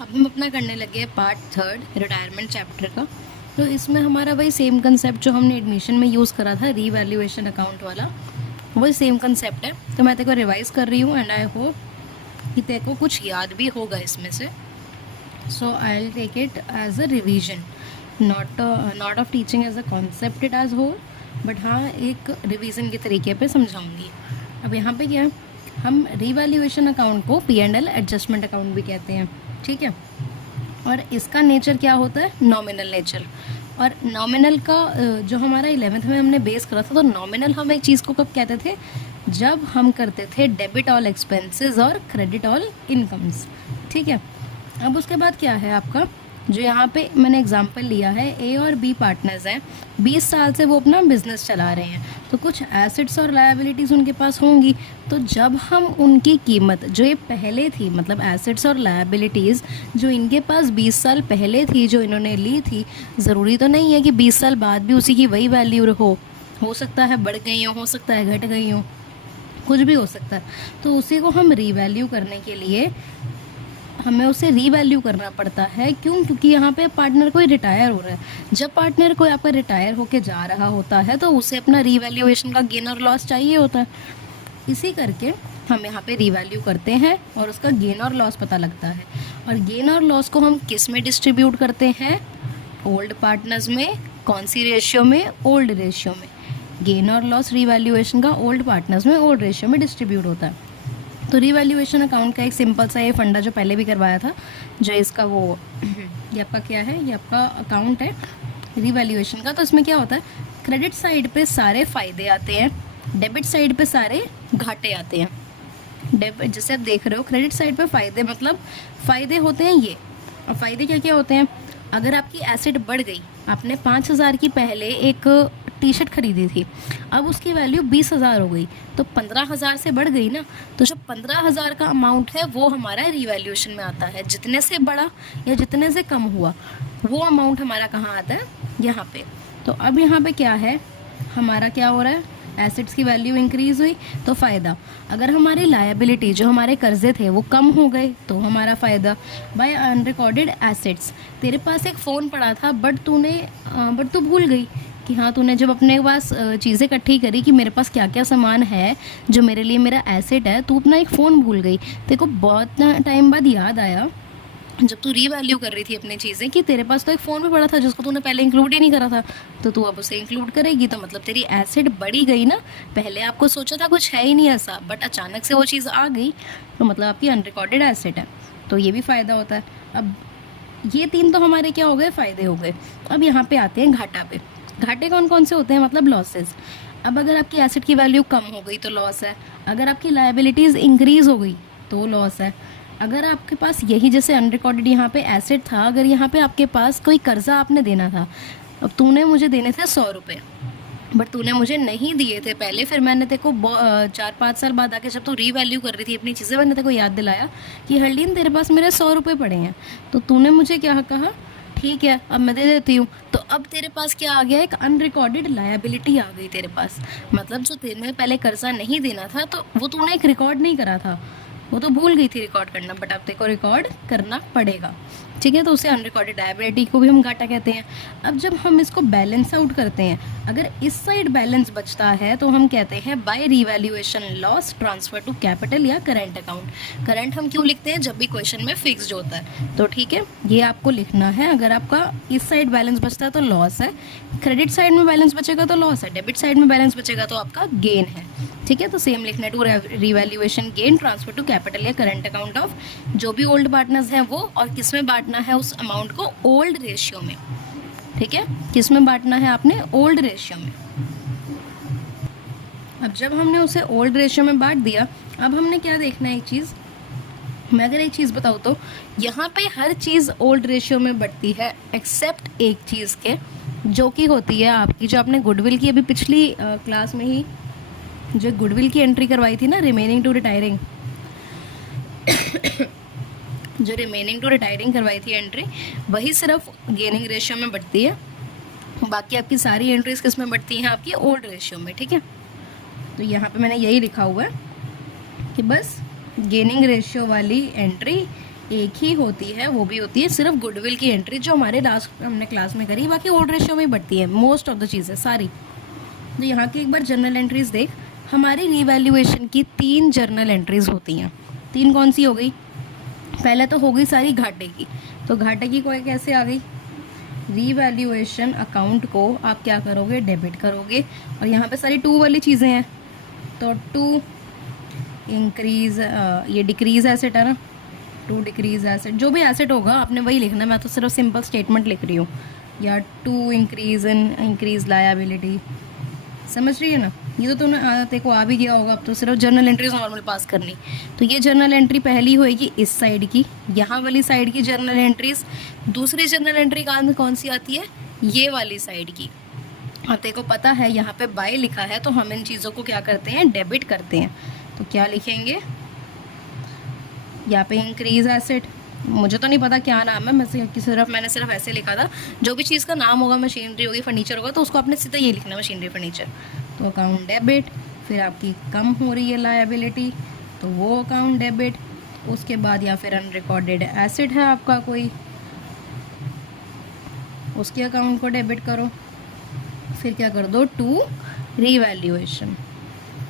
अब हम अपना करने लगे पार्ट थर्ड रिटायरमेंट चैप्टर का। तो इसमें हमारा वही सेम कंसेप्ट जो हमने एडमिशन में यूज़ करा था, रीवैल्यूएशन अकाउंट वाला, वही सेम कंसेप्ट है। तो मैं तेरे को रिवाइज़ कर रही हूँ एंड आई होप कि तेरे को कुछ याद भी होगा इसमें से। So I will take it as a revision, not of teaching as a concept it as whole, but हाँ एक रिवीजन के तरीके पे समझाऊंगी। अब यहाँ पे क्या है, हम रीवैल्यूएशन अकाउंट को P&L एडजस्टमेंट अकाउंट भी कहते हैं, ठीक है। और इसका नेचर क्या होता है, नॉमिनल नेचर। और नॉमिनल का जो हमारा 11th में हमने बेस करा था, तो नॉमिनल हम एक चीज़ को कब कहते थे, जब हम करते थे डेबिट ऑल एक्सपेंसेस और क्रेडिट ऑल इनकम्स, ठीक है। अब उसके बाद क्या है आपका, जो यहाँ पे मैंने एग्जांपल लिया है, ए और बी पार्टनर्स हैं, 20 साल से वो अपना बिजनेस चला रहे हैं, तो कुछ एसेट्स और लायबिलिटीज़ उनके पास होंगी। तो जब हम उनकी कीमत जो ये पहले थी, मतलब एसेट्स और लायबिलिटीज़ जो इनके पास 20 साल पहले थी, जो इन्होंने ली थी, ज़रूरी तो नहीं है कि 20 साल बाद भी उसी की वही वैल्यू हो सकता है बढ़ गई हो सकता है घट गई हो, कुछ भी हो सकता है। तो उसी को हम रीवैल्यू करने के लिए हमें उसे रीवैल्यू करना पड़ता है। क्यों? क्योंकि यहाँ पे पार्टनर कोई रिटायर हो रहा है। जब पार्टनर कोई आपका रिटायर होके जा रहा होता है तो उसे अपना रीवैल्यूएशन का गेन और लॉस चाहिए होता है। इसी करके हम यहाँ पे रीवैल्यू करते हैं और उसका गेन और लॉस पता लगता है। और गेन और लॉस को हम किस में डिस्ट्रीब्यूट करते हैं, ओल्ड पार्टनर्स में। कौन सी रेशियो में, ओल्ड रेशियो में। गेन और लॉस रीवैल्यूएशन का ओल्ड पार्टनर्स में ओल्ड रेशियो में डिस्ट्रीब्यूट होता है। तो रीवैल्यूएशन अकाउंट का एक सिंपल सा ये फंडा जो पहले भी करवाया था, जो इसका वो ये आपका क्या है, ये आपका अकाउंट है रीवैल्यूएशन का। तो इसमें क्या होता है, क्रेडिट साइड पे सारे फ़ायदे आते हैं, डेबिट साइड पे सारे घाटे आते हैं। डेबिट जैसे आप देख रहे हो, क्रेडिट साइड पे फ़ायदे मतलब फ़ायदे होते हैं ये। और फ़ायदे क्या क्या होते हैं, अगर आपकी एसेट बढ़ गई, आपने 5,000 की पहले एक टी शर्ट खरीदी थी, अब उसकी वैल्यू 20,000 हो गई, तो 15,000 से बढ़ गई ना। तो जो 15,000 का अमाउंट है वो हमारा रीवैल्यूएशन में आता है। जितने से बढ़ा या जितने से कम हुआ वो अमाउंट हमारा कहाँ आता है, यहाँ पे। तो अब यहाँ पे क्या है, हमारा क्या हो रहा है, एसेट्स की वैल्यू इंक्रीज़ हुई तो फ़ायदा। अगर हमारी लायबिलिटी जो हमारे कर्जे थे वो कम हो गए तो हमारा फ़ायदा। बाय अनरिकॉर्डेड एसेट्स, तेरे पास एक फ़ोन पड़ा था बट तू भूल गई कि हाँ, तूने जब अपने पास चीज़ें इकट्ठी करी कि मेरे पास क्या क्या सामान है जो मेरे लिए मेरा एसेट है, तू अपना एक फ़ोन भूल गई। तेरे को बहुत टाइम बाद याद आया जब तू रीवैल्यू कर रही थी अपनी चीज़ें कि तेरे पास तो एक फ़ोन भी पड़ा था जिसको तूने पहले इंक्लूड ही नहीं करा था, तो तू अब उसे इंक्लूड करेगी, तो मतलब तेरी एसेट बढ़ी गई ना। पहले आपको सोचा था कुछ है ही नहीं ऐसा, बट अचानक से वो चीज़ आ गई, तो मतलब आपकी अनरिकॉर्डेड एसेट है। तो ये भी फ़ायदा होता है। अब ये 3 तो हमारे क्या हो गए, फ़ायदे हो गए। अब यहाँ पे आते हैं घाटा पे। घाटे कौन कौन से होते हैं, मतलब लॉसेस। अब अगर आपकी एसेट की वैल्यू कम हो गई तो लॉस है। अगर आपकी लायबिलिटीज़ इंक्रीज़ हो गई तो लॉस है। अगर आपके पास यही जैसे अनरिकॉर्डेड यहाँ पे एसेट था, अगर यहाँ पे आपके पास कोई कर्जा आपने देना था, अब तूने मुझे देने थे 100 रुपये, बट तूने मुझे नहीं दिए थे पहले, फिर मैंने तेरे को 4-5 साल बाद आके जब तू रीवैल्यू कर रही थी अपनी चीज़ें, मैंने तेरे को याद दिलाया कि हरलीन तेरे पास मेरे 100 रुपये पड़े हैं, तो तूने मुझे क्या कहा, ठीक है अब मैं दे देती हूँ। तो अब तेरे पास क्या आ गया, एक अनरिकॉर्डेड लायबिलिटी आ गई तेरे पास। मतलब जो तेरे पहले कर्जा नहीं देना था तो वो तूने एक रिकॉर्ड नहीं करा था, वो तो भूल गई थी रिकॉर्ड करना, बट अब तेरे को रिकॉर्ड करना पड़ेगा, ठीक है। तो उसे अनरिकॉर्डेड लायबिलिटी को भी हम घाटा कहते हैं। अब जब हम इसको बैलेंस आउट करते हैं, अगर इस साइड बैलेंस बचता है तो हम कहते हैं by revaluation loss transfer to capital या करेंट अकाउंट। करंट हम क्यों लिखते हैं, जब भी क्वेश्चन में फिक्स्ड होता है, तो ठीक है ये आपको लिखना है। अगर आपका इस साइड बैलेंस बचता है तो लॉस है, क्रेडिट साइड में बैलेंस बचेगा तो लॉस है, डेबिट साइड में बैलेंस बचेगा तो आपका गेन है, ठीक है। तो सेम लिखना है, to revaluation gain transfer to capital या करेंट अकाउंट ऑफ जो भी ओल्ड पार्टनर्स हैं वो, और किस में बांटना है उस अमाउंट को, ओल्ड रेशियो में, ठीक है। किस में बांटना है आपने, ओल्ड रेशियो में। अब जब हमने उसे ओल्ड रेशियो में बांट दिया, अब हमने क्या देखना है, एक चीज़ मैं अगर एक चीज़ बताऊँ तो यहाँ पे हर चीज़ ओल्ड रेशियो में बढ़ती है एक्सेप्ट एक चीज़ के, जो कि होती है आपकी, जो आपने गुडविल की अभी पिछली क्लास में ही जो गुडविल की एंट्री करवाई थी ना, रिमेनिंग टू रिटायरिंग जो रिमेनिंग टू रिटायरिंग करवाई थी एंट्री, वही सिर्फ गेनिंग रेशियो में बढ़ती है। बाकी आपकी सारी एंट्रीज किस में बढ़ती हैं, आपकी ओल्ड रेशियो में, ठीक है। तो यहाँ पे मैंने यही लिखा हुआ है कि बस गेनिंग रेशियो वाली एंट्री एक ही होती है, वो भी होती है सिर्फ गुडविल की एंट्री, जो हमारे लास्ट हमने क्लास में करी, बाकी ओल्ड रेशियो में ही बढ़ती है मोस्ट ऑफ द चीज़ें सारी। तो यहाँ की एक बार जर्नल एंट्रीज देख, हमारी रीवैल्यूएशन की 3 जर्नल एंट्रीज होती हैं। 3 कौन सी हो गई? पहले तो हो गई सारी घाटे की, तो घाटे की कोई कैसे आ गई? रीवैल्यूएशन अकाउंट को आप क्या करोगे? डेबिट करोगे। और यहाँ पे सारी 2 वाली चीज़ें हैं, तो 2 इंक्रीज, ये डिक्रीज एसेट है ना, 2 डिक्रीज एसेट, जो भी एसेट होगा आपने वही लिखना है, मैं तो सिर्फ सिंपल स्टेटमेंट लिख रही हूँ। या 2 इंक्रीज लायबिलिटी, समझ रही है ना? ये तो तूने तेरे को आ भी गया होगा, अब तो सिर्फ जर्नल एंट्रीज नॉर्मल पास करनी। तो ये जर्नल एंट्री पहली होएगी इस साइड की, यहाँ वाली साइड की जर्नल एंट्रीज। दूसरी जर्नल एंट्री कौन सी आती है? ये वाली साइड की। और तेरे को पता है यहाँ पे बाय लिखा है, तो हम इन चीज़ों को क्या करते हैं? डेबिट करते हैं। तो क्या लिखेंगे यहाँ पे? इंक्रीज एसेट, मुझे तो नहीं पता क्या नाम है, मैंने सिर्फ ऐसे लिखा था। जो भी चीज़ का नाम होगा, मशीनरी होगी, फर्नीचर होगा, तो उसको आपने सीधा ये लिखना, मशीनरी फर्नीचर। तो अकाउंट डेबिट, फिर आपकी कम हो रही है लायबिलिटी, तो वो अकाउंट डेबिट। उसके बाद या फिर अनरिकॉर्डेड एसेट है आपका कोई, उसके अकाउंट को डेबिट करो। फिर क्या कर दो? 2 रीवैल्यूएशन,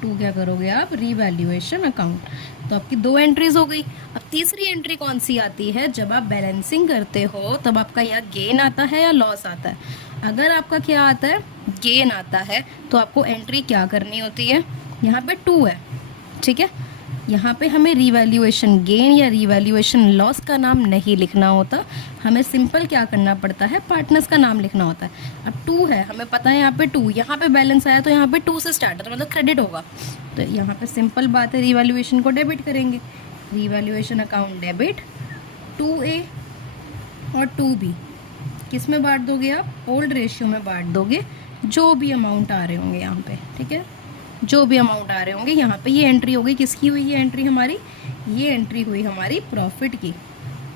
2 क्या करोगे आप? Revaluation account. तो आपकी 2 एंट्रीज हो गई। अब तीसरी एंट्री कौन सी आती है? जब आप बैलेंसिंग करते हो तब आपका यहाँ गेन आता है या लॉस आता है? अगर आपका क्या आता है? गेन आता है, तो आपको एंट्री क्या करनी होती है? यहाँ पे 2 है, ठीक है, यहाँ पे हमें रीवैल्यूएशन गेन या रीवैल्यूएशन लॉस का नाम नहीं लिखना होता, हमें सिंपल क्या करना पड़ता है? पार्टनर्स का नाम लिखना होता है। अब 2 है, हमें पता है यहाँ पे 2, यहाँ पे बैलेंस आया तो यहाँ पे 2 से स्टार्ट है, तो मतलब क्रेडिट होगा। तो यहाँ पे सिंपल बात है, रीवैल्यूएशन को डेबिट करेंगे। रीवैल्यूएशन अकाउंट डेबिट, 2A और 2B किस में बांट दोगे आप? ओल्ड रेशियो में बांट दोगे, जो भी अमाउंट आ रहे होंगे यहाँ पे, ठीक है, जो भी अमाउंट आ रहे होंगे। यहाँ पे ये एंट्री हो गई, किसकी हुई ये एंट्री? हमारी ये एंट्री हुई हमारी प्रॉफिट की,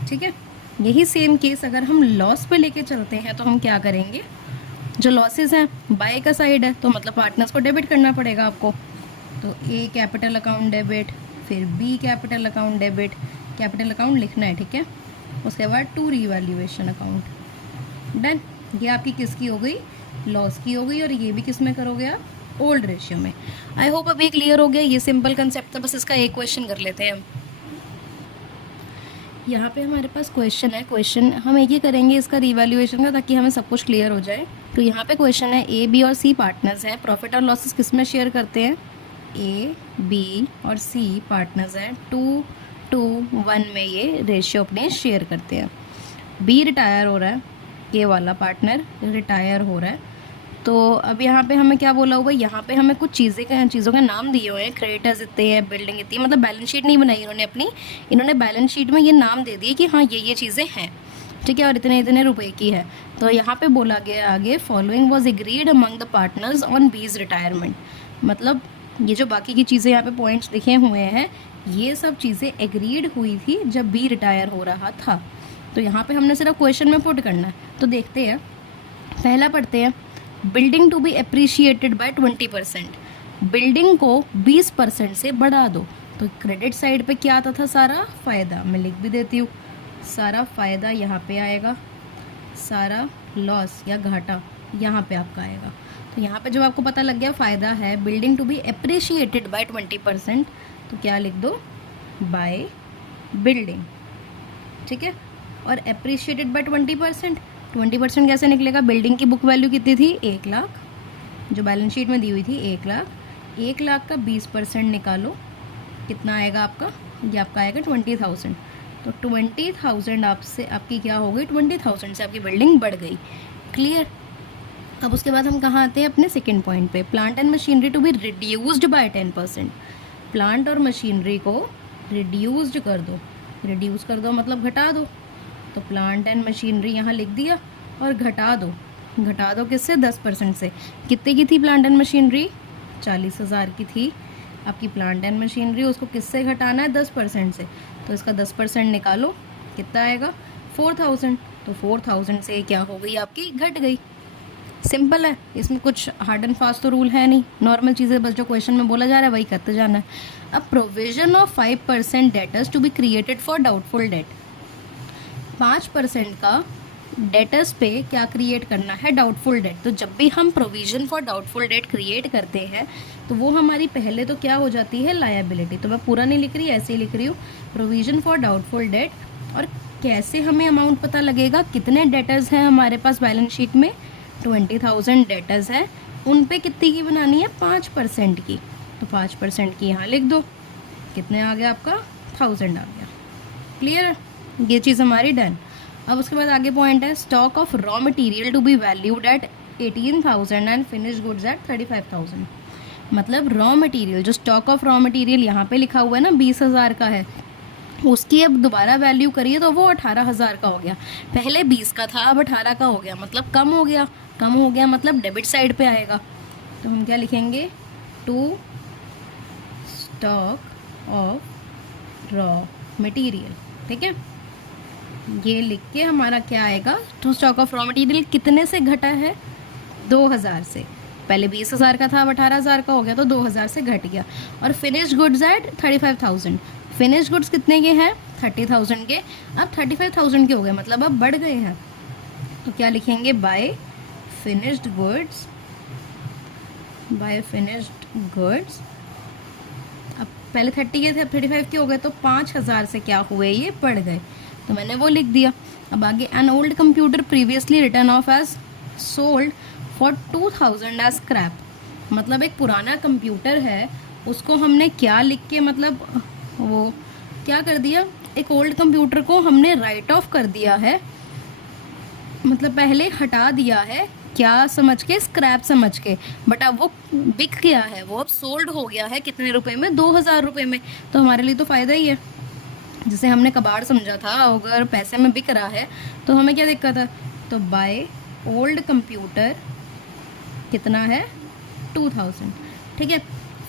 ठीक है। यही सेम केस अगर हम लॉस पे लेके चलते हैं तो हम क्या करेंगे? जो लॉसेस हैं बाय का साइड है, तो मतलब पार्टनर्स को डेबिट करना पड़ेगा आपको। तो A कैपिटल अकाउंट डेबिट, फिर B capital account debit, capital account लिखना है, ठीक है। उसके बाद 2 रीवैल्यूएशन अकाउंट, डन। ये आपकी किसकी हो गई? लॉस की हो गई। और ये भी किस में करोगे आप? ओल्ड रेशियो में। आई होप अभी क्लियर हो गया। ये सिंपल कंसेप्ट था, बस इसका एक क्वेश्चन कर लेते हैं हम। यहाँ पे हमारे पास क्वेश्चन है, क्वेश्चन हम एक ही करेंगे इसका रीवैल्यूएशन का, ताकि हमें सब कुछ क्लियर हो जाए। तो यहाँ पे क्वेश्चन है, A, B और C पार्टनर्स हैं, प्रॉफिट और लॉसेस किस में शेयर करते हैं? A, B और C पार्टनर्स हैं, 2:1 में ये रेशियो अपने शेयर करते हैं। B रिटायर हो रहा है, A वाला पार्टनर रिटायर हो रहा है। तो अब यहाँ पे हमें क्या बोला हुआ है? यहाँ पे हमें कुछ चीज़ों के नाम दिए हुए हैं, क्रेडिटर्स इतने हैं, बिल्डिंग इतनी, मतलब बैलेंस शीट नहीं बनाई इन्होंने अपनी, इन्होंने बैलेंस शीट में ये नाम दे दिए कि हाँ ये चीज़ें हैं, ठीक है, और इतने इतने रुपए की है। तो यहाँ पे बोला गया आगे, following was agreed among the partners on बीज रिटायरमेंट। मतलब ये जो बाकी की चीज़ें यहाँ पे पॉइंट्स लिखे हुए हैं, ये सब चीज़ें एग्रीड हुई थी जब बी रिटायर हो रहा था। तो यहाँ पे हमने सिर्फ क्वेश्चन में पुट करना है। तो देखते हैं, पहला पढ़ते हैं, building to be appreciated by 20%, building को 20% से बढ़ा दो। तो क्रेडिट साइड पे क्या आता था? सारा फ़ायदा, मैं लिख भी देती हूँ, सारा फ़ायदा यहाँ पे आएगा, सारा लॉस या घाटा यहाँ पे आपका आएगा। तो यहाँ पे जब आपको पता लग गया फ़ायदा है, building to be appreciated by 20%, तो क्या लिख दो? बाय बिल्डिंग, ठीक है। और अप्रिशिएटेड बाय 20%, 20% कैसे निकलेगा? बिल्डिंग की बुक वैल्यू कितनी थी? 1 लाख, जो बैलेंस शीट में दी हुई थी 1 लाख, 1 लाख का 20% निकालो, कितना आएगा आपका? ये आपका आएगा 20,000। तो 20,000 आपसे आपकी क्या हो गई? 20,000 से आपकी बिल्डिंग बढ़ गई। क्लियर? अब उसके बाद हम कहाँ आते हैं? अपने सेकेंड पॉइंट पे, plant and machinery to be reduced by 10%। Plant और मशीनरी को रिड्यूस्ड कर दो, रिड्यूस कर दो मतलब घटा दो। तो प्लांट एंड मशीनरी यहाँ लिख दिया और घटा दो किससे? 10% से। कितने की थी प्लांट एंड मशीनरी? 40,000 की थी आपकी प्लांट एंड मशीनरी, उसको किससे घटाना है? 10% से। तो इसका 10% निकालो, कितना आएगा? 4,000। तो 4,000 से क्या हो गई आपकी? घट गई। सिंपल है, इसमें कुछ हार्ड एंड फास्ट तो रूल है नहीं, नॉर्मल चीज़ें बस जो क्वेश्चन में बोला जा रहा है वही करते जाना है। अब provision of 5% debtors to be created for doubtful debt, 5% का डेटर्स पे क्या क्रिएट करना है, डाउटफुल डेट। तो जब भी हम provision for doubtful date create करते हैं तो वो हमारी पहले तो क्या हो जाती है, लायबिलिटी। तो मैं पूरा नहीं लिख रही, ऐसे ही लिख रही हूँ, प्रोविजन फॉर डाउटफुल डेट। और कैसे हमें अमाउंट पता लगेगा, कितने डेटर्स हैं हमारे पास बैलेंस शीट में, 20,000 डेटर्स हैं, उन पे कितनी की बनानी है, 5% की। तो 5% की यहाँ लिख दो, कितने आ गया आपका, 1000 आ गया। क्लियर है, ये चीज़ हमारी डन। अब उसके बाद आगे पॉइंट है, stock of raw material to be valued at 18,000 and finish goods at 35,000। मतलब रॉ मटेरियल, जो स्टॉक ऑफ रॉ मटेरियल यहाँ पे लिखा हुआ है ना 20,000 का है, उसकी अब दोबारा वैल्यू करिए तो वो 18,000 का हो गया। पहले 20 का था, अब 18 का हो गया, मतलब कम हो गया। कम हो गया मतलब डेबिट साइड पे आएगा। तो हम क्या लिखेंगे, to stock of raw material. ठीक है, ये लिख के हमारा क्या आएगा, to stock of raw material कितने से घटा है, 2,000 से। पहले 20,000 का था, अब 18,000 का हो गया, तो 2,000 से घट गया। और finish goods at 35,000, finish goods कितने के हैं, 30,000 के, अब 35,000 के हो गए, मतलब अब बढ़ गए हैं। तो क्या लिखेंगे, by finished goods, by finished goods. अब पहले 30 के थे, अब 35 के हो गए, तो 5,000 से क्या हुए, ये बढ़ गए, तो मैंने वो लिख दिया। अब आगे, an old computer previously written off as sold for 2,000 as scrap. मतलब एक पुराना कंप्यूटर है, उसको हमने क्या लिख के, मतलब वो क्या कर दिया, एक ओल्ड कंप्यूटर को हमने राइट ऑफ कर दिया है, मतलब पहले हटा दिया है, क्या समझ के, स्क्रैप समझ के। बट अब वो बिक गया है, वो अब सोल्ड हो गया है, कितने रुपए में, 2,000 रुपये में। तो हमारे लिए तो फ़ायदा ही है। जिसे हमने कबाड़ समझा था, अगर पैसे में बिक रहा है तो हमें क्या दिक्कत है। तो बाय ओल्ड कंप्यूटर कितना है, 2,000। ठीक है,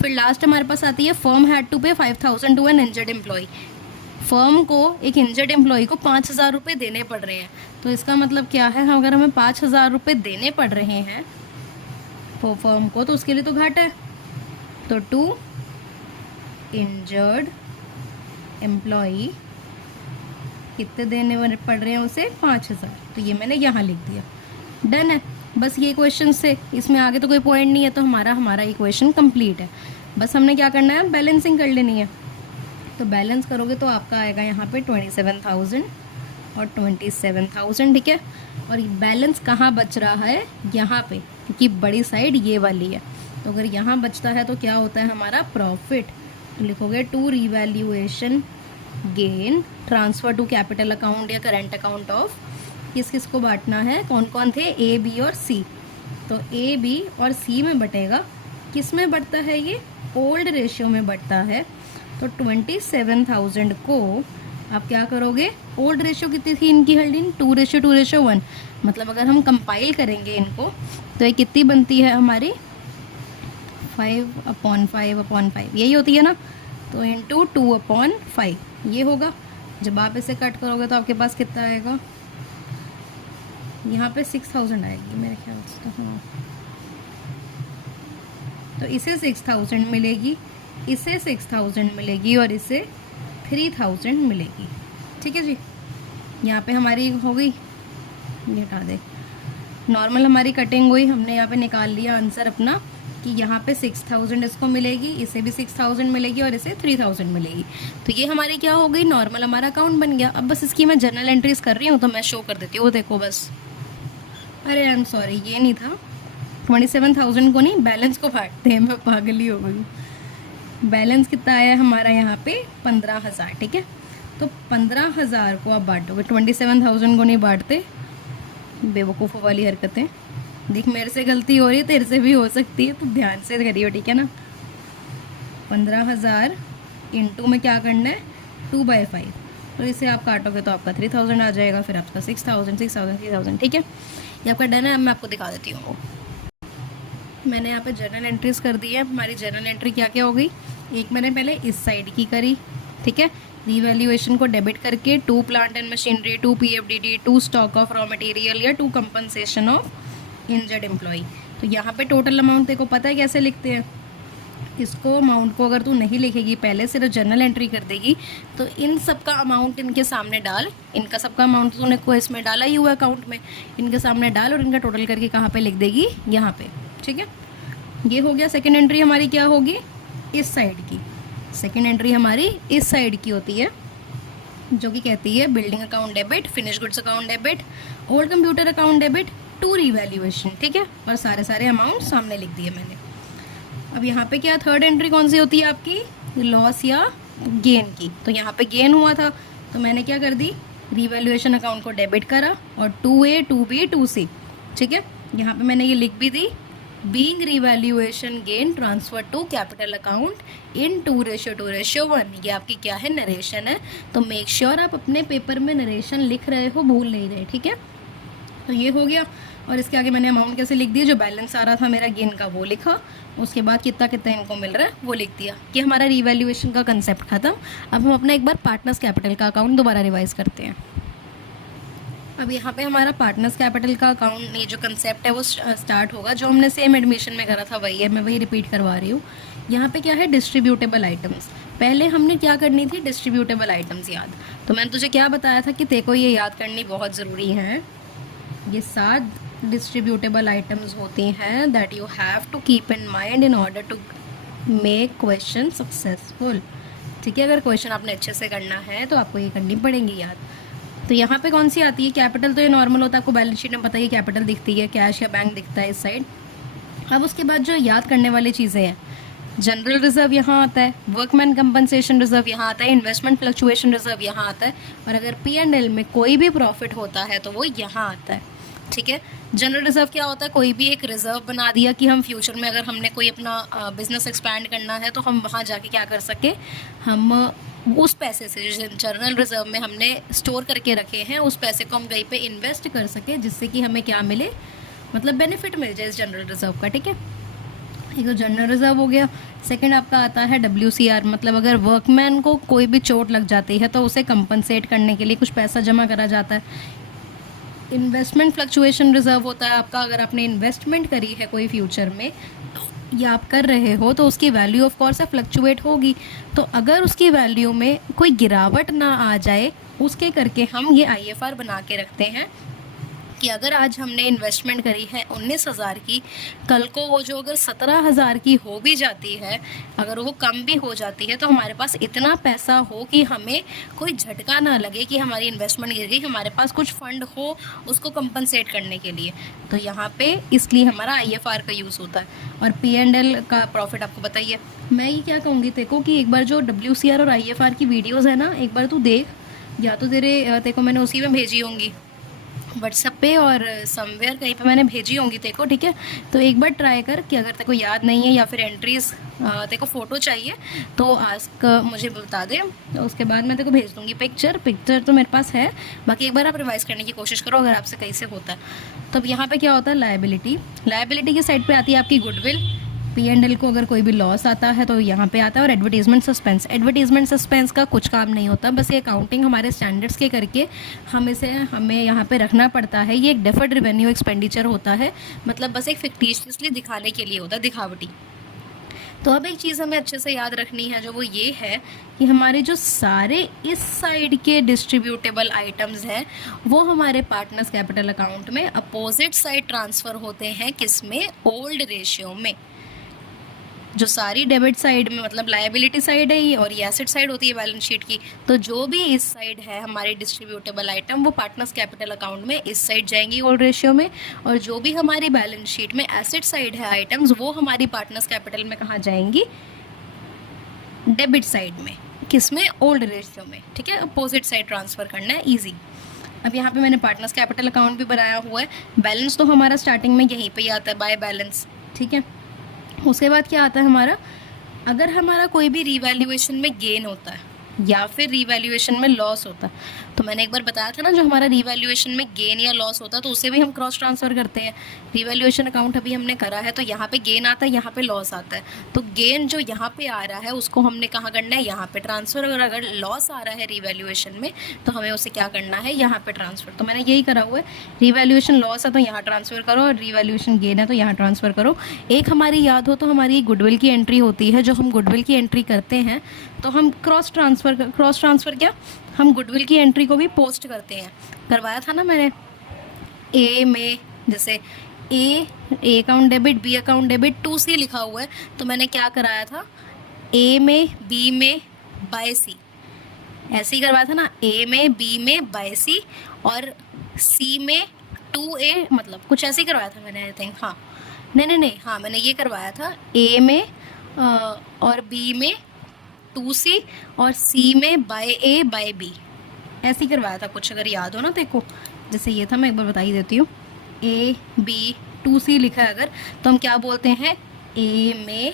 फिर लास्ट हमारे पास आती है, firm had to pay 5,000 to an injured employee. Firm को, एक इंजर्ड एम्प्लॉय को 5,000 रुपये देने पड़ रहे हैं। तो इसका मतलब क्या है, अगर हमें 5,000 रुपये देने पड़ रहे हैं फर्म को, तो उसके लिए तो घाटा है। तो टू इंजर्ड एम्प्लॉई कितने देने पड़ रहे हैं उसे, 5,000। तो ये मैंने यहाँ लिख दिया, डन है। बस ये क्वेश्चन से, इसमें आगे तो कोई पॉइंट नहीं है, तो हमारा इक्वेशन कंप्लीट है। बस हमने क्या करना है, बैलेंसिंग कर लेनी है। तो बैलेंस करोगे तो आपका आएगा यहाँ पे 27,000 और 27,000। ठीक है, और बैलेंस कहाँ बच रहा है, यहाँ पे, क्योंकि बड़ी साइड ये वाली है। तो अगर यहाँ बचता है तो क्या होता है हमारा, प्रॉफिट। तो लिखोगे to revaluation gain transfer to capital account या करेंट अकाउंट ऑफ, किस किस को बांटना है, कौन कौन थे, ए बी और सी। तो ए बी और सी में बटेगा, किस में बढ़ता है, ये ओल्ड रेशियो में बढ़ता है। तो 27,000 को आप क्या करोगे, ओल्ड रेशियो कितनी थी इनकी होल्डिंग, 2:1। मतलब अगर हम कंपाइल करेंगे इनको तो ये कितनी बनती है हमारी, 5/5/5, यही होती है ना। तो इंटू 2/5 ये होगा। जब आप इसे कट करोगे तो आपके पास कितना आएगा, यहाँ पे 6,000 आएगी मेरे ख्याल से। हाँ, तो इसे 6,000 मिलेगी, इसे 6,000 मिलेगी और इसे 3,000 मिलेगी। ठीक है जी, यहाँ पे हमारी हो गई, ये हटा दे, नॉर्मल हमारी कटिंग हुई, हमने यहाँ पे निकाल लिया आंसर अपना कि यहाँ पे 6,000 इसको मिलेगी, इसे भी 6,000 मिलेगी और इसे 3,000 मिलेगी। तो ये हमारी क्या हो गई, नॉर्मल हमारा अकाउंट बन गया। अब बस इसकी मैं जर्नल एंट्रीज कर रही हूँ तो मैं शो कर देती हूँ, देखो बस। अरे आई एम सॉरी, ये नहीं था, 27,000 को नहीं, बैलेंस को बांटते हैं, मैं पागल ही हो गई। बैलेंस कितना आया हमारा यहाँ पे, 15,000। ठीक है, तो 15,000 को आप बांटोगे, 27,000 को नहीं बांटते, बेवकूफ़ों वाली हरकतें। देख मेरे से गलती हो रही है, तेरे से भी हो सकती है, तो ध्यान से करियो, ठीक है ना। 15,000 इंटू में क्या करना है, 2/5। तो इसे आप काटोगे तो आपका 3,000 आ जाएगा, फिर आपका 6,000 6,000 3,000। ठीक है, ये आपका डन है। अब मैं आपको दिखा देती हूँ, मैंने यहाँ पे जर्नल एंट्रीज कर दी है। हमारी जर्नल एंट्री क्या क्या हो गई, एक मैंने पहले इस साइड की करी, ठीक है, रीवैल्यूएशन को डेबिट करके, 2 plant and machinery, 2 PFDD, 2 stock of raw material या 2 कंपनसेशन ऑफ इंजर्ड एम्प्लॉय। तो यहाँ पे टोटल अमाउंट देखो पता है कैसे लिखते हैं, इसको अमाउंट को अगर तू नहीं लिखेगी पहले, सिर्फ जनरल एंट्री कर देगी, तो इन सब का अमाउंट इनके सामने डाल, इनका सबका अमाउंट तो तूने को इसमें डाला ही हुआ अकाउंट में, इनके सामने डाल और इनका टोटल करके कहाँ पे लिख देगी, यहाँ पे। ठीक है, ये हो गया। सेकेंड एंट्री हमारी क्या होगी, इस साइड की। सेकेंड एंट्री हमारी इस साइड की होती है, जो कि कहती है building account debit, finish goods account debit, old computer account debit to revaluation. ठीक है, और सारे अमाउंट सामने लिख दिए मैंने। अब यहाँ पे क्या थर्ड एंट्री कौन सी होती है आपकी, लॉस या गेन की। तो यहाँ पे गेन हुआ था तो मैंने क्या कर दी, रीवैल्यूएशन अकाउंट को डेबिट करा और 2A 2B 2C। ठीक है, यहाँ पे मैंने ये लिख भी दी, being revaluation gain transfer to capital account in 2:1। ये आपकी क्या है, नरेशन है। तो मेक श्योर आप अपने पेपर में नरेशन लिख रहे हो, भूल नहीं रहे। ठीक है, तो ये हो गया। और इसके आगे मैंने अमाउंट कैसे लिख दिया, जो बैलेंस आ रहा था मेरा गेन का वो लिखा, उसके बाद कितना कितना इनको मिल रहा है वो लिख दिया। कि हमारा रीवैल्यूएशन का कंसेप्ट खत्म। अब हम अपना एक बार पार्टनर्स कैपिटल का अकाउंट दोबारा रिवाइज करते हैं। अब यहाँ पे हमारा पार्टनर्स कैपिटल का अकाउंट, ये जो कंसेप्ट है वो स्टार्ट होगा, जो हमने सेम एडमिशन में करा था वही है, मैं वही रिपीट करवा रही हूँ। यहाँ पे क्या है, डिस्ट्रीब्यूटेबल आइटम्स। पहले हमने क्या करनी थी, डिस्ट्रीब्यूटेबल आइटम्स याद। तो मैंने तुझे क्या बताया था कि तेरे को ये याद करनी बहुत ज़रूरी है। ये 7 डिस्ट्रीब्यूटेबल आइटम्स होती हैं that you have to keep in mind in order to make question successful. ठीक है, अगर क्वेश्चन आपने अच्छे से करना है तो आपको ये करनी पड़ेंगी याद। तो यहाँ पे कौन सी आती है, कैपिटल। तो ये नॉर्मल होता है, आपको बैलेंस शीट में पता है कैपिटल दिखती है, कैश या बैंक दिखता है इस साइड। अब उसके बाद जो याद करने वाली चीज़ें हैं, जनरल रिजर्व यहाँ आता है, वर्कमैन कंपनसेशन रिजर्व यहाँ आता है, इन्वेस्टमेंट फ्लक्चुएशन रिजर्व यहाँ आता है, और अगर P&L में कोई भी प्रॉफिट होता है तो वो यहाँ आता है। ठीक है, जनरल रिजर्व क्या होता है, कोई भी एक रिजर्व बना दिया कि हम फ्यूचर में अगर हमने कोई अपना बिजनेस एक्सपैंड करना है तो हम वहाँ जाके क्या कर सके, हम उस पैसे से जो जनरल रिजर्व में हमने स्टोर करके रखे हैं उस पैसे को हम कहीं पे इन्वेस्ट कर सके, जिससे कि हमें क्या मिले, मतलब बेनिफिट मिल जाए इस जनरल रिजर्व का। ठीक है, एक तो जनरल रिजर्व हो गया। सेकंड आपका आता है WCR, मतलब अगर वर्कमैन को कोई भी चोट लग जाती है तो उसे कंपनसेट करने के लिए कुछ पैसा जमा करा जाता है। इन्वेस्टमेंट फ्लक्चुएशन रिजर्व होता है आपका, अगर आपने इन्वेस्टमेंट करी है कोई फ्यूचर में या आप कर रहे हो तो उसकी वैल्यू ऑफ कोर्स फ्लक्चुएट होगी। तो अगर उसकी वैल्यू में कोई गिरावट ना आ जाए उसके करके हम ये IFR बना के रखते हैं कि अगर आज हमने इन्वेस्टमेंट करी है 19,000 की, कल को वो जो अगर 17,000 की हो भी जाती है, अगर वो कम भी हो जाती है, तो हमारे पास इतना पैसा हो कि हमें कोई झटका ना लगे कि हमारी इन्वेस्टमेंट गिर गई, हमारे पास कुछ फंड हो उसको कंपनसेट करने के लिए। तो यहाँ पे इसलिए हमारा IFR का यूज़ होता है। और P&L का प्रॉफिट आपको बताइए। मैं ये क्या कहूँगी तेको कि एक बार जो WCR और IFR की वीडियोज़ है ना, एक बार तू देख, या तो तेको मैंने उसी में भेजी होंगी व्हाट्सएप पे और समवेयर कहीं पे मैंने भेजी होंगी तेको। ठीक है, तो एक बार ट्राई कर कि अगर तेको याद नहीं है या फिर एंट्रीज तेको फ़ोटो चाहिए तो आस्क मुझे बता दे, तो उसके बाद मैं तेको भेज दूँगी पिक्चर तो मेरे पास है। बाकी एक बार आप रिवाइज़ करने की कोशिश करो अगर आपसे कहीं से होता है। तो अब यहाँ पे क्या होता है, लायबिलिटी की साइड पे आती है आपकी गुडविल। P&L को अगर कोई भी लॉस आता है तो यहाँ पे आता है। और एडवर्टीजमेंट सस्पेंस का कुछ काम नहीं होता, बस ये अकाउंटिंग हमारे स्टैंडर्ड्स के करके हमें यहाँ पे रखना पड़ता है। ये एक डेफर्ड रेवेन्यू एक्सपेंडिचर होता है, मतलब बस एक फिक्टिशियसली दिखाने के लिए होता है, दिखावटी। तो अब एक चीज़ हमें अच्छे से याद रखनी है, जो वो ये है कि हमारे जो सारे इस साइड के डिस्ट्रीब्यूटेबल आइटम्स हैं वो हमारे पार्टनर्स कैपिटल अकाउंट में अपोजिट साइड ट्रांसफ़र होते हैं, किसमें, ओल्ड रेशियो में। जो सारी डेबिट साइड में मतलब लायबिलिटी साइड है ये, और ये एसेट साइड होती है बैलेंस शीट की। तो जो भी इस साइड है हमारी डिस्ट्रीब्यूटेबल आइटम वो पार्टनर्स कैपिटल अकाउंट में इस साइड जाएंगी ओल्ड रेशियो में, और जो भी हमारी बैलेंस शीट में एसेट साइड है आइटम्स वो हमारी पार्टनर्स कैपिटल में कहाँ जाएंगी, डेबिट साइड में, किसमें, ओल्ड रेशियो में। ठीक है, अपोजिट साइड ट्रांसफ़र करना है, ईजी। अब यहाँ पे मैंने पार्टनर्स कैपिटल अकाउंट भी बनाया हुआ है। बैलेंस तो हमारा स्टार्टिंग में यहीं पे ही आता है, बाय बैलेंस। ठीक है, उसके बाद क्या आता है हमारा, अगर हमारा कोई भी रीवैल्यूएशन में गेन होता है, या फिर रीवैल्यूएशन में लॉस होता है। तो मैंने एक बार बताया था ना, जो हमारा रीवैल्यूएशन में गेन या लॉस होता है तो उसे भी हम क्रॉस ट्रांसफ़र करते हैं। रीवैल्यूएशन अकाउंट अभी हमने करा है तो यहाँ पे गेन आता है, यहाँ पे लॉस आता है। तो गेन जो यहाँ पे आ रहा है उसको हमने कहाँ करना है, यहाँ पे ट्रांसफ़र। और अगर लॉस आ रहा है रीवैल्यूएशन में तो हमें उसे क्या करना है, यहाँ पे ट्रांसफ़र। तो मैंने यही करा हुआ है, रीवैल्यूएशन लॉस है तो यहाँ ट्रांसफ़र करो, और रीवैल्यूएशन गेन है तो यहाँ ट्रांसफ़र करो। एक हमारी याद हो तो हमारी गुडविल की एंट्री होती है, जो हम गुडविल की एंट्री करते हैं तो हम क्रॉस ट्रांसफ़र क्या, हम गुडविल की एंट्री को भी पोस्ट करते हैं। करवाया था ना मैंने, ए में जैसे A account debit, B account debit, 2C लिखा हुआ है तो मैंने क्या कराया था, ए में बी में बाय सी, ऐसे ही करवाया था ना, ए में बी में बाय सी और सी में 2A, मतलब कुछ ऐसे ही करवाया था मैंने, आई थिंक। हाँ नहीं, हाँ मैंने ये करवाया था, ए में और बी में 2C और सी में बाय ए बाय बी, ऐसे ही करवाया था कुछ, अगर याद हो ना देखो। जैसे ये था, मैं एक बार बता ही देती हूँ, ए बी 2C लिखा है अगर, तो हम क्या बोलते हैं, ए में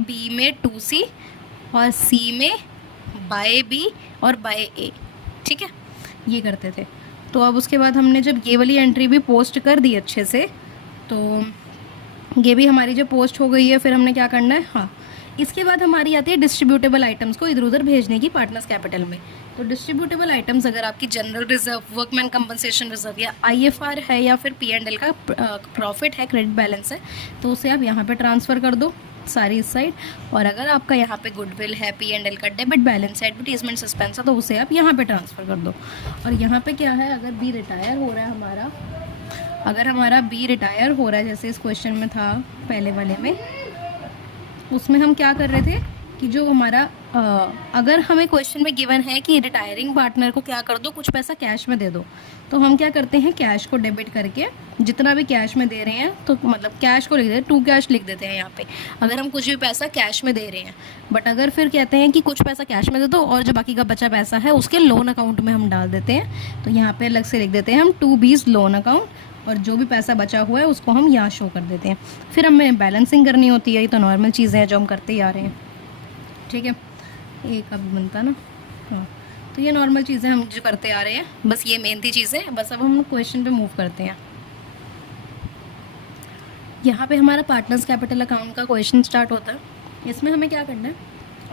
बी में 2C और सी में बाय बी और बाय ए, ठीक है, ये करते थे। तो अब उसके बाद हमने जब ये वाली एंट्री भी पोस्ट कर दी अच्छे से, तो ये भी हमारी जब पोस्ट हो गई है, फिर हमने क्या करना है, हाँ इसके बाद हमारी आती है डिस्ट्रीब्यूटेबल आइटम्स को इधर उधर भेजने की पार्टनर्स कैपिटल में। तो डिस्ट्रीब्यूटेबल आइटम्स अगर आपकी general reserve, workman compensation reserve या IFR है या फिर P&L का प्रॉफिट है, क्रेडिट बैलेंस है, तो उसे आप यहाँ पे ट्रांसफ़र कर दो सारी इस साइड। और अगर आपका यहाँ पे गुडविल है, P&L का डेबिट बैलेंस है, एडवर्टीजमेंट सस्पेंस है, तो उसे आप यहाँ पे ट्रांसफ़र कर दो। और यहाँ पे क्या है, अगर बी रिटायर हो रहा है हमारा, अगर हमारा बी रिटायर हो रहा है, जैसे इस क्वेश्चन में था पहले वाले में, उसमें हम क्या कर रहे थे कि जो हमारा अगर हमें क्वेश्चन में गिवन है कि रिटायरिंग पार्टनर को क्या कर दो, कुछ पैसा कैश में दे दो, तो हम क्या करते हैं, कैश को डेबिट करके जितना भी कैश में दे रहे हैं, तो मतलब कैश को लिख देते हैं, टू कैश लिख देते हैं यहाँ पे, अगर हम कुछ भी पैसा कैश में दे रहे हैं। बट अगर फिर कहते हैं कि कुछ पैसा कैश में दे दो और जो बाकी का बचा पैसा है उसके लोन अकाउंट में हम डाल देते हैं, तो यहाँ पर अलग से लिख देते हैं हम 2B's लोन अकाउंट, और जो भी पैसा बचा हुआ है उसको हम यहाँ शो कर देते हैं। फिर हमें बैलेंसिंग करनी होती है, ये तो नॉर्मल चीज़ें हैं जो हम करते ही आ रहे हैं, ठीक है, एक अब बनता ना, हाँ तो ये नॉर्मल चीज़ें हम जो करते आ रहे हैं, बस ये मेन थी चीज़ें। बस अब हम क्वेश्चन पे मूव करते हैं। यहाँ पे हमारा पार्टनर्स कैपिटल अकाउंट का क्वेश्चन स्टार्ट होता है। इसमें हमें क्या करना है,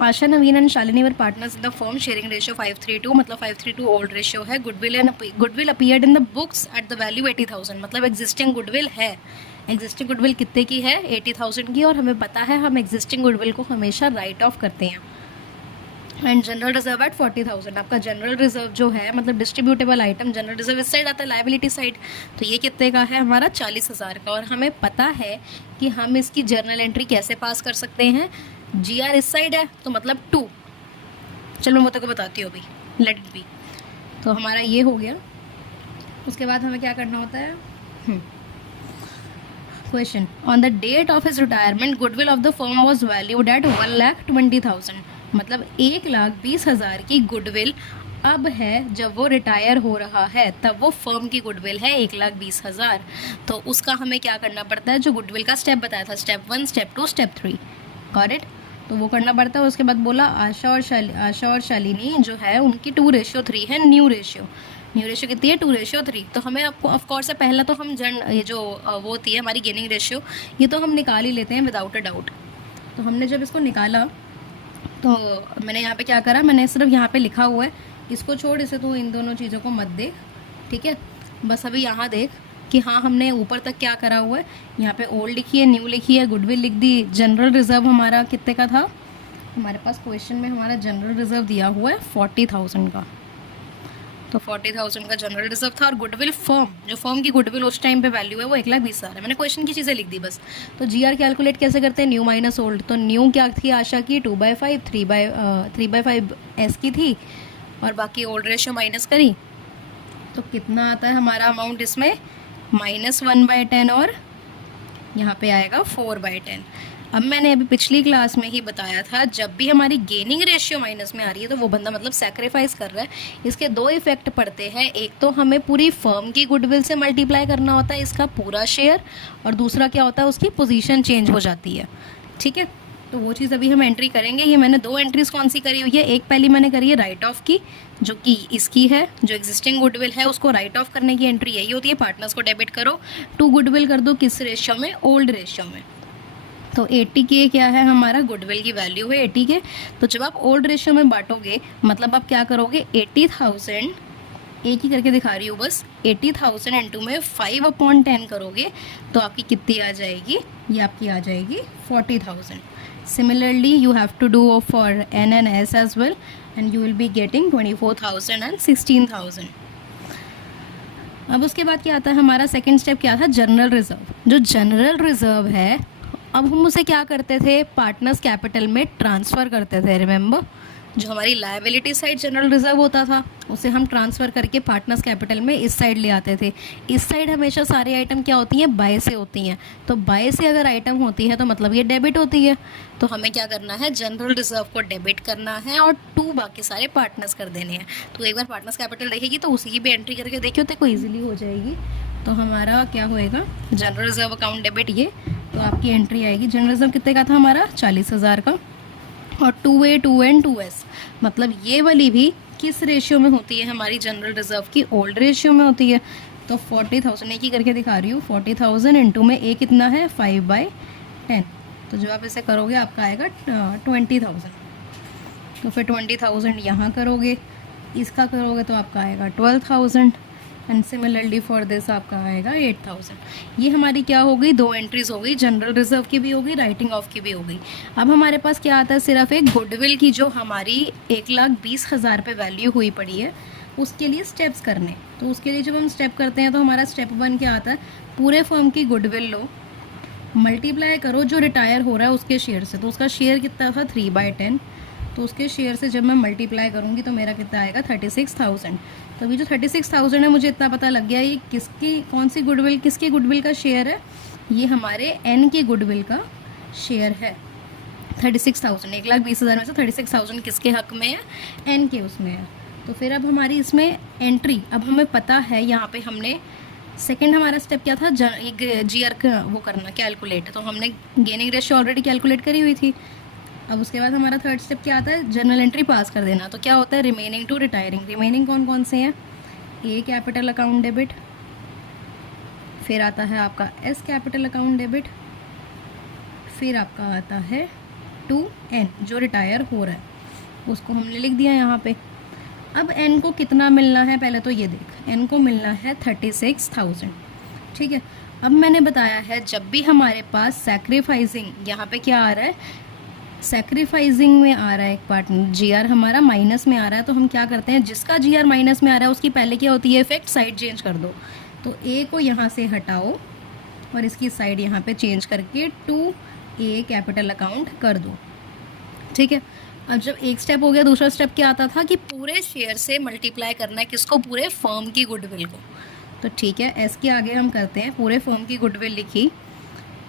Asha, Naveen and Shalini were partners in the firm, sharing ratio 5:3:2, मतलब 5:3:2 ओल्ड रेशियो है। Goodwill appeared in the books at the value 80,000, मतलब एग्जिस्टिंग गुडविल है। एग्जिस्टिंग गुडविल कितने की है, 80,000 की, और हमें पता है हम एग्जिस्टिंग गुडविल को हमेशा राइट ऑफ करते हैं। एंड जनरल रिजर्व एट 40,000, आपका जनरल रिजर्व जो है, मतलब डिस्ट्रीब्यूटेबल आइटम, जनरल रिजर्व इस साइड आता है, लायबिलिटी साइड, तो ये कितने का है हमारा, 40,000 का। और हमें पता है कि हम इसकी जर्नल एंट्री कैसे पास कर सकते हैं, GR इस साइड है तो मतलब 2, चलो मैं तो बताती हूँ अभी, लेट इट बी। तो हमारा ये हो गया। उसके बाद हमें क्या करना होता है, question, on the date of his retirement goodwill of the firm was valued at 1,20,000, मतलब 1,20,000 की गुडविल अब है, जब वो रिटायर हो रहा है तब वो फर्म की गुडविल है 1,20,000। तो उसका हमें क्या करना पड़ता है, जो गुडविल का स्टेप बताया था, step 1, step 2, step 3, got it, तो वो करना पड़ता है। उसके बाद बोला आशा और शालिनी जो है उनकी 2:3 है, न्यू रेशियो कितनी है, 2:3। तो हमें आपको ऑफकोर्स है, पहला तो हम ये जो वो होती है हमारी गेनिंग रेशियो, ये तो हम निकाल ही लेते हैं विदाउट अ डाउट। तो हमने जब इसको निकाला तो मैंने यहाँ पे क्या करा, मैंने सिर्फ यहाँ पे लिखा हुआ है, इसको छोड़, इसे तो इन दोनों चीज़ों को मत देख, ठीक है। बस अभी यहाँ देख कि हाँ हमने ऊपर तक क्या करा हुआ है, यहाँ पे ओल्ड लिखी है, न्यू लिखी है, गुडविल लिख दी। जनरल रिजर्व हमारा कितने का था, हमारे पास क्वेश्चन में हमारा जनरल रिजर्व दिया हुआ है 40,000 का, तो 40,000 का जनरल रिजर्व था। और गुडविल फर्म, जो फर्म की गुडविल उस टाइम पे वैल्यू है वो 1,20,000 है। मैंने क्वेश्चन की चीज़ें लिख दी बस। तो GR कैलकुलेट कैसे करते हैं, न्यू माइनस ओल्ड। तो न्यू क्या थी आशा की, 2/5, 3/5 एस की थी, और बाकी ओल्ड रेशियो माइनस करी, तो कितना आता है हमारा अमाउंट इसमें, -1/10, और यहाँ पे आएगा 4/10। अब मैंने अभी पिछली क्लास में ही बताया था, जब भी हमारी गेनिंग रेशियो माइनस में आ रही है तो वो बंदा मतलब सैक्रिफाइस कर रहा है। इसके दो इफेक्ट पड़ते हैं, एक तो हमें पूरी फर्म की गुडविल से मल्टीप्लाई करना होता है इसका पूरा शेयर, और दूसरा क्या होता है, उसकी पोजीशन चेंज हो जाती है। ठीक है। तो वो चीज़ अभी हम एंट्री करेंगे। ये मैंने 2 एंट्रीज कौन सी करी हुई है, एक पहली मैंने करी है राइट ऑफ की, जो कि इसकी है, जो एग्जिस्टिंग गुडविल है उसको राइट ऑफ करने की एंट्री यही होती है, पार्टनर्स को डेबिट करो, टू गुडविल कर दो किस रेशियो में, ओल्ड रेशियो में। तो 80 के क्या है हमारा गुडविल की वैल्यू है 80 के। तो जब आप ओल्ड रेशियो में बांटोगे मतलब आप क्या करोगे, 80,000, एक ही करके दिखा रही हूँ बस, 80,000 इंटू में 5/10 करोगे तो आपकी कितनी आ जाएगी, ये आपकी आ जाएगी 40,000। Similarly, you have to do for N and S as well, and you will be getting 24,000 and 16,000. अब उसके बाद क्या आता है हमारा सेकंड स्टेप, क्या था, जनरल रिजर्व। जो जनरल रिजर्व है अब हम उसे क्या करते थे, पार्टनर्स कैपिटल में ट्रांसफ़र करते थे। रिमेंबर, जो हमारी लायबिलिटी साइड जनरल रिजर्व होता था उसे हम ट्रांसफ़र करके पार्टनर्स कैपिटल में इस साइड ले आते थे। इस साइड हमेशा सारी आइटम क्या होती हैं, बाय से होती हैं। तो बाय से अगर आइटम होती है तो मतलब ये डेबिट होती है। तो हमें क्या करना है, जनरल रिजर्व को डेबिट करना है और 2 बाकी सारे पार्टनर्स कर देने हैं। तो एक बार पार्टनर्स कैपिटल देखेगी तो उसी की भी एंट्री करके देखियो तो कोई ईजिली हो जाएगी। तो हमारा क्या होएगा, जनरल रिजर्व अकाउंट डेबिट, ये तो आपकी एंट्री आएगी। जनरल रिजर्व कितने का था हमारा, 40,000 का, और 2A 2N 2S मतलब ये वाली भी किस रेशियो में होती है हमारी जनरल रिजर्व की, ओल्ड रेशियो में होती है। तो 40,000 एक ही करके दिखा रही हूँ, 40,000 इंटू में ए कितना है 5/10। तो जब आप इसे करोगे आपका आएगा 20,000। तो फिर 20,000 यहाँ करोगे, इसका करोगे तो आपका आएगा 12,000 एंड सिमिलरली फॉर दिस आपका आएगा 8,000। ये हमारी क्या हो गई, 2 एंट्रीज हो गई, जनरल रिजर्व की भी हो गई, राइटिंग ऑफ की भी हो गई। अब हमारे पास क्या आता है, सिर्फ एक गुडविल की जो हमारी 1,20,000 पे वैल्यू हुई पड़ी है उसके लिए स्टेप्स करने। तो उसके लिए जब हम स्टेप करते हैं तो हमारा स्टेप 1 क्या आता है, पूरे फर्म की गुडविल लो, मल्टीप्लाई करो जो रिटायर हो रहा है उसके शेयर से। तो उसका शेयर कितना था 3/10, तो उसके शेयर से जब मैं मल्टीप्लाई करूँगी तो मेरा कितना आएगा 36,000। तो अभी जो 36,000 है मुझे इतना पता लग गया ये किसकी, कौन सी गुडविल, किसके गुडविल का शेयर है, ये हमारे एन के गुडविल का शेयर है। 36,000, 1,20,000 में से 36,000 किसके हक में है, एन के उसमें है। तो फिर अब हमारी इसमें एंट्री, अब हमें पता है यहाँ पे हमने सेकंड हमारा स्टेप क्या था, GR का वो करना, कैलकुलेट। तो हमने गेनिंग रेशियो ऑलरेडी कैलकुलेट करी हुई थी। अब उसके बाद हमारा थर्ड स्टेप क्या आता है, जर्नल एंट्री पास कर देना। तो क्या होता है, रिमेनिंग टू रिटायरिंग। रिमेनिंग कौन कौन से हैं, ए कैपिटल अकाउंट डेबिट, फिर आता है आपका एस कैपिटल अकाउंट डेबिट, फिर आपका आता है 2N जो रिटायर हो रहा है उसको हमने लिख दिया यहाँ पे। अब N को कितना मिलना है, पहले तो ये देख, N को मिलना है 36,000, ठीक है। अब मैंने बताया है जब भी हमारे पास सैक्रिफाइसिंग, यहाँ पे क्या आ रहा है, सैक्रिफाइसिंग में आ रहा है एक पार्टनर, GR हमारा माइनस में आ रहा है, तो हम क्या करते हैं, जिसका GR माइनस में आ रहा है उसकी पहले क्या होती है इफेक्ट, साइड चेंज कर दो। तो A को यहाँ से हटाओ और इसकी साइड यहाँ पे चेंज करके 2A कैपिटल अकाउंट कर दो, ठीक है। अब जब एक स्टेप हो गया, दूसरा स्टेप क्या आता था कि पूरे शेयर से मल्टीप्लाई करना है किसको, पूरे फर्म की गुडविल को। तो ठीक है, एस के आगे हम करते हैं, पूरे फर्म की गुडविल लिखी,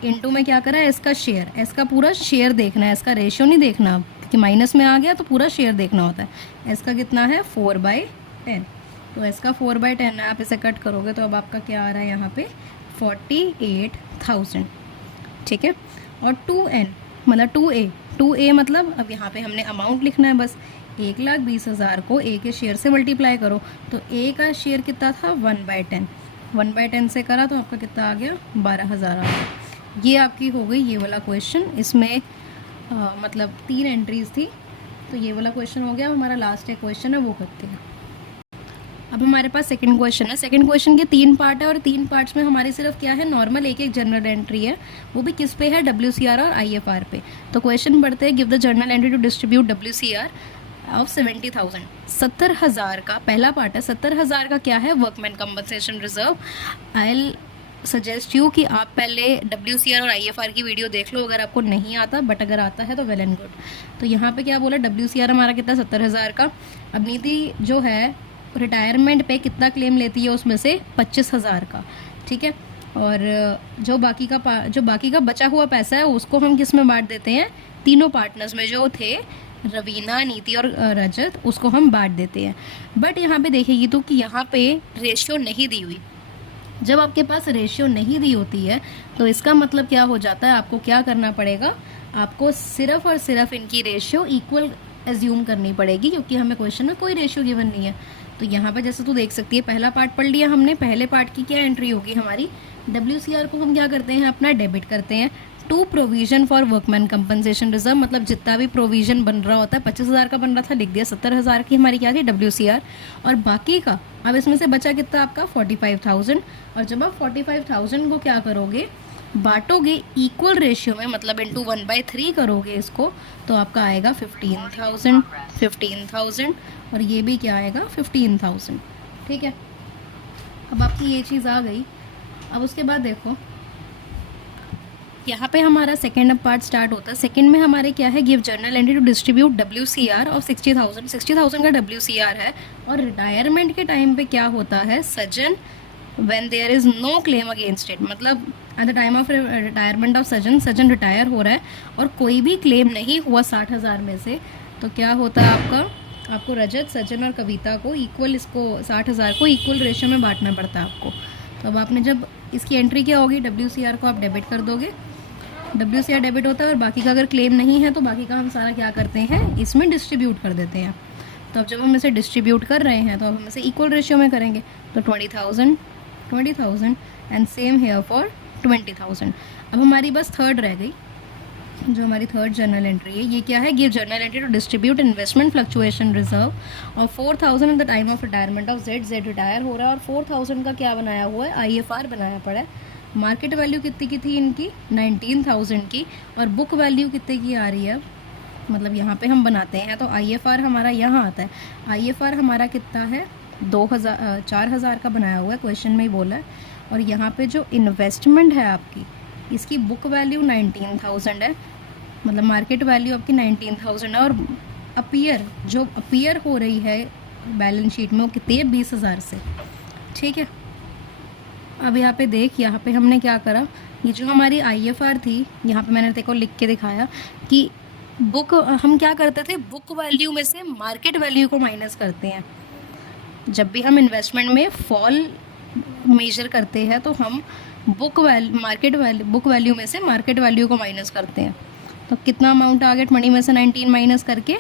इनटू में क्या करा है, इसका शेयर, एस का पूरा शेयर देखना है, इसका रेशियो नहीं देखना, कि माइनस में आ गया तो पूरा शेयर देखना होता है। एस का कितना है 4/10, तो एस का 4/10 है, आप इसे कट करोगे तो अब आपका क्या आ रहा है यहाँ पे 48,000, ठीक है। और 2N मतलब 2A मतलब अब यहाँ पे हमने अमाउंट लिखना है बस, 1,20,000 को A के शेयर से मल्टीप्लाई करो। तो A का शेयर कितना था 1/10, 1/10 से करा तो आपका कितना आ गया 12,000 आ गया। ये आपकी हो गई ये वाला क्वेश्चन। इसमें मतलब 3 एंट्रीज थी, तो ये वाला क्वेश्चन हो गया। हमारा लास्ट एक क्वेश्चन है वो करते हैं। अब हमारे पास सेकंड क्वेश्चन है। सेकंड क्वेश्चन के 3 पार्ट है और 3 पार्ट्स में हमारी सिर्फ क्या है, नॉर्मल एक जनरल एंट्री है, वो भी किस पे है, WCR और IFR पे। तो क्वेश्चन बढ़ते हैं, give the journal entry to distribute WCR of 70,000। 70,000 का पहला पार्ट है। 70,000 का क्या है, workman compensation reserve. I suggest you कि आप पहले WCR और IFR की वीडियो देख लो अगर आपको नहीं आता, बट अगर आता है तो वेल एंड गुड। तो यहाँ पे क्या बोला, WCR हमारा कितना 70,000 का। अब नीति जो है रिटायरमेंट पे कितना क्लेम लेती है, उसमें से 25,000 का, ठीक है। और जो बाकी का बचा हुआ पैसा है उसको हम किस में बांट देते हैं, तीनों पार्टनर्स में जो थे रवीना, नीति और रजत, उसको हम बांट देते हैं। बट यहाँ पे देखेगी तो कि यहाँ पे रेशियो नहीं दी हुई। जब आपके पास रेशियो नहीं दी होती है तो इसका मतलब क्या हो जाता है, आपको क्या करना पड़ेगा, आपको सिर्फ और सिर्फ इनकी रेशियो इक्वल एज्यूम करनी पड़ेगी, क्योंकि हमें क्वेश्चन में कोई रेशियो गिवन नहीं है। तो यहाँ पे जैसे तू देख सकती है, पहला पार्ट पढ़ लिया हमने, पहले पार्ट की क्या एंट्री होगी हमारी, WCR को हम क्या करते हैं, अपना डेबिट करते हैं to provision for workman compensation reserve, मतलब जितना भी प्रोविजन बन रहा होता है, 25,000 का बन रहा था, लिख दिया 70,000 की हमारी क्या थी WCR, और बाकी का अब इसमें से बचा कितना आपका 45,000। और जब आप 45,000 को क्या करोगे, बांटोगे इक्वल रेशियो में, मतलब इंटू 1/3 करोगे इसको, तो आपका आएगा 15,000 और ये भी क्या आएगा 15,000। ठीक है, अब आपकी ये चीज़ आ गई। अब उसके बाद देखो यहाँ पे हमारा सेकेंड अब पार्ट स्टार्ट होता है। सेकेंड में हमारे क्या है, give journal entry to distribute WCR of 60,000 का WCR है। और रिटायरमेंट के टाइम पे क्या होता है, Sajan when there is no claim against it, मतलब at the time of retirement of Sajan retire हो रहा है और कोई भी क्लेम नहीं हुआ 60,000 में से, तो क्या होता है आपको रजत, सजन और कविता को इक्वल, इसको 60,000 को इक्वल रेशियो में बांटना पड़ता है आपको। तो अब आपने जब इसकी एंट्री क्या होगी, WCR को आप डेबिट कर दोगे, WCR डेबिट होता है, और बाकी का अगर क्लेम नहीं है तो बाकी का हम सारा क्या करते हैं, इसमें डिस्ट्रीब्यूट कर देते हैं। तो अब जब हम इसे डिस्ट्रीब्यूट कर रहे हैं तो अब हम इसे इक्वल रेशियो में करेंगे, तो 20,000 एंड सेम हेयर फॉर 20,000। अब हमारी बस थर्ड रह गई, जो हमारी थर्ड जर्नल एंट्री है, ये क्या है, give journal entry to distribute investment fluctuation reserve और 4,000 at the time of retirement of Z retire हो रहा है, और 4,000 का क्या बनाया हुआ है, IFR बनाया पड़ा है। मार्केट वैल्यू कितनी की थी इनकी, 19,000 की, और बुक वैल्यू कितने की आ रही है, मतलब यहाँ पे हम बनाते हैं तो IFR हमारा यहाँ आता है, IFR हमारा कितना है 4,000 का बनाया हुआ है, क्वेश्चन में ही बोला है। और यहाँ पे जो इन्वेस्टमेंट है आपकी, इसकी बुक वैल्यू 19,000 है, मतलब मार्केट वैल्यू आपकी 19,000 है, और जो अपीयर हो रही है बैलेंस शीट में वो कितनी है, 20,000 से। ठीक है, अब यहाँ पे देख, यहाँ पे हमने क्या करा, ये जो हमारी IFR थी, यहाँ पे मैंने देखो लिख के दिखाया कि बुक, हम क्या करते थे, बुक वैल्यू में से मार्केट वैल्यू को माइनस करते हैं। जब भी हम इन्वेस्टमेंट में फॉल मेजर करते हैं तो हम बुक वैल्यू में से मार्केट वैल्यू को माइनस करते हैं। तो कितना अमाउंट आ गया, 20 में से 19 माइनस करके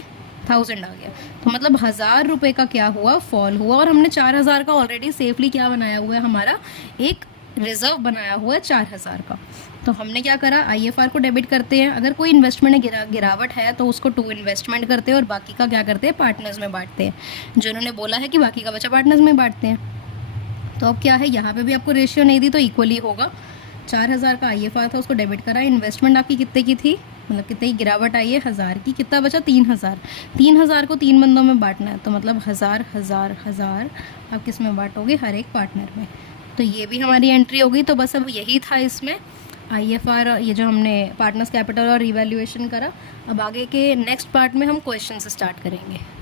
1000 आ गया, तो मतलब 1,000 रुपये का क्या हुआ, फॉल हुआ। और हमने 4,000 का ऑलरेडी सेफली क्या बनाया हुआ है, हमारा एक रिजर्व बनाया हुआ है 4,000 का। तो हमने क्या करा, IFR को डेबिट करते हैं, अगर कोई इन्वेस्टमेंट में गिरावट है तो उसको टू इन्वेस्टमेंट करते हैं, और बाकी का क्या करते हैं, पार्टनर्स में बांटते हैं, जो उन्होंने बोला है कि बाकी का बचा पार्टनर्स में बांटते हैं। तो अब क्या है, यहाँ पे भी आपको रेशियो नहीं दी तो इक्वली होगा, 4,000 का IFR था, उसको डेबिट करा, इन्वेस्टमेंट आपकी कितने की थी, मतलब कितनी गिरावट आई है 1,000 की, कितना बचा 3,000 को 3 बंदों में बांटना है, तो मतलब 1,000 आप किस में बांटोगे, हर एक पार्टनर में। तो ये भी हमारी एंट्री होगी। तो बस अब यही था इसमें IFR, ये जो हमने पार्टनर्स कैपिटल और रिवैल्यूएशन करा। अब आगे के नेक्स्ट पार्ट में हम क्वेश्चन से स्टार्ट करेंगे।